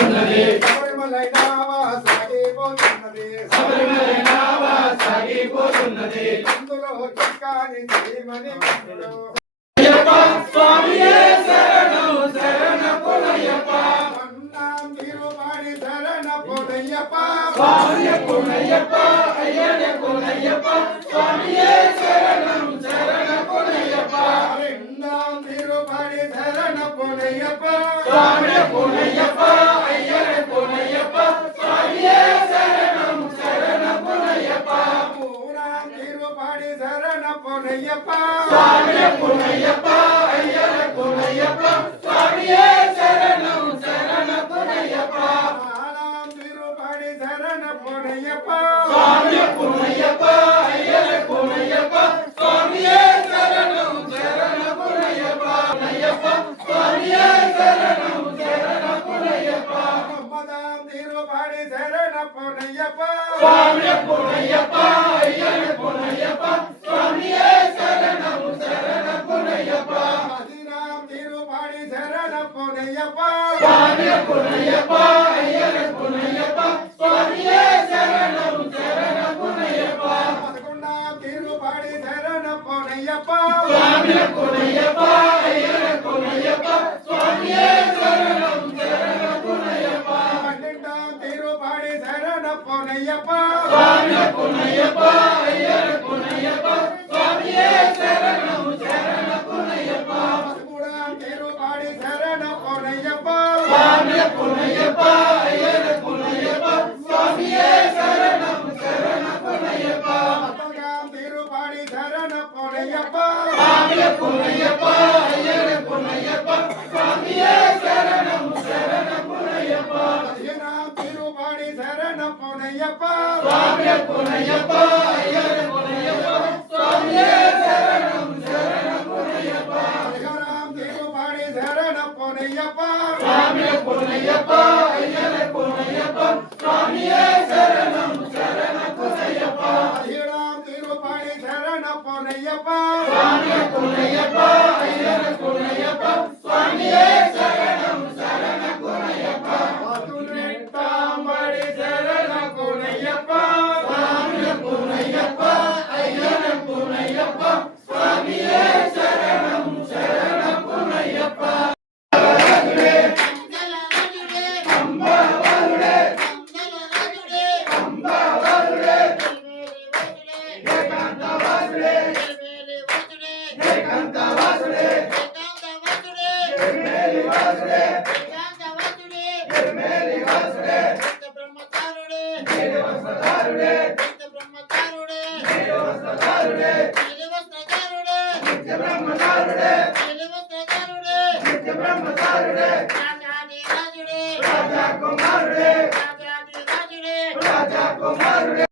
సాగిపోతున్నది శబరిమలై నావా సాగిపోతున్నది సాగిపోతున్నది అందులో చిక్కాని శ్రీమణి కందులో అయ్యప్ప స్వామియే శరణం శరణపునయ్యప్ప అన్నాం తిరుమణి శరణ పొనయ్యప్ప స్వామియే పునయ్యప్ప అయ్యనే పునయ్యప్ప స్వామియే శరణం శరణపునయ్యప్ప అన్నాం తిరుమణి శరణ పొనయ్యప్ప స్వామియే పునయ్యప్ప అయ్యనే పునయ్యప్ప స్వామియే శరణం శరణపునయ్యప్ప మూనాం తిరుమణి శరణ పొనయ్యప్ప స్వామియే పునయ్యప్ప అయ్యనే పునయ్యప్ప స్వామియే శరణం శరణపునయ్యప్ప నాలాం తిరుమణి శరణ పొనయ్యప్ప స్వామియే పునయ్యప్ప అయ్యనే పునయ్యప్ప స్వామియే శరణం శరణపునయ్యప్ప పునయ్యప్ప స్వామియే శరణం శరణపునయ్యప్ప మమ్మదాం తిరుమణి శరణ పొనయ్యప్ప స్వామియే పునయ్యప్ప అయ్యనే పునయ్యప్ప స్వామియే శరణం శరణపునయ్యప్ప మదినాం తిరుమణి శరణ పొనయ్యప్ప స్వామియే పునయ్యప్ప అయ్యనే పునయ్యప్ప స్వామియే శరణం శరణపునయ్యప్ప పదకొండాం తిరుమణి శరణ పొనయ్యప్ప స్వామియే పునయ్యప్ప అయ్యనే పునయ్యప్ప స్వామియే శరణం శరణపునయ్యప్ప పన్నెండాం తిరుమణి శరణ పొనయ్యప్ప స్వామియే పునయ్యప్ప అయ్యనే పునయ్యప్ప స్వామియే శరణం శరణపునయ్యప్ప పదమూడాం తిరుమణి శరణ పొనయ్యప్ప స్వామియే పునయ్యప్ప అయ్యనే పునయ్యప్ప స్వామియే శరణం శరణపునయ్యప్ప పద్నాలుగాం తిరుమణి శరణ పొనయ్యప్ప స్వామియే పునయ్యప్ప అయ్యనే పునయ్యప్ప స్వామియే శరణం శరణపునయ్యప్ప పదిహేనాం తిరుమణి శరణ పొనయ్యప్ప స్వామియే పునయ్యప్ప అయ్యనే పునయ్యప్ప స్వామియే శరణం శరణపునయ్యప్ప పదిహేనాం తిరుమణి శరణ పొనయ్యప్ప స్వామియే పునయ్యప్ప అయ్యనే పునయ్యప్ప స్వామియే శరణం శరణపునయ్యప్ప పదిహేడాం తిరుమణి శరణ పొనయ్యప్ప స్వామియే పునయ్యప్ప అయ్యనే పునయ్యప్ప స్వామియే శరణం శరణపునయ్యప్ప పదునెట్టాంబడి శరణ పొనయ్యప్ప స్వామియే పునయ్యప్ప అయ్యనే పునయ్యప్ప స్వామియే శరణం శరణపునయ్యప్ప అంబవరుడే అంబవరుడే ఏకాంతవాసుడే ఏకాంతవాసుడే ఎర్మేలివాసుడే ఎర్మేలివాసుడే నీలవస్త్రధారుడే నీలవస్త్రధారుడే నిత్యబ్రహ్మచారుడే నిత్యబ్రహ్మచారుడే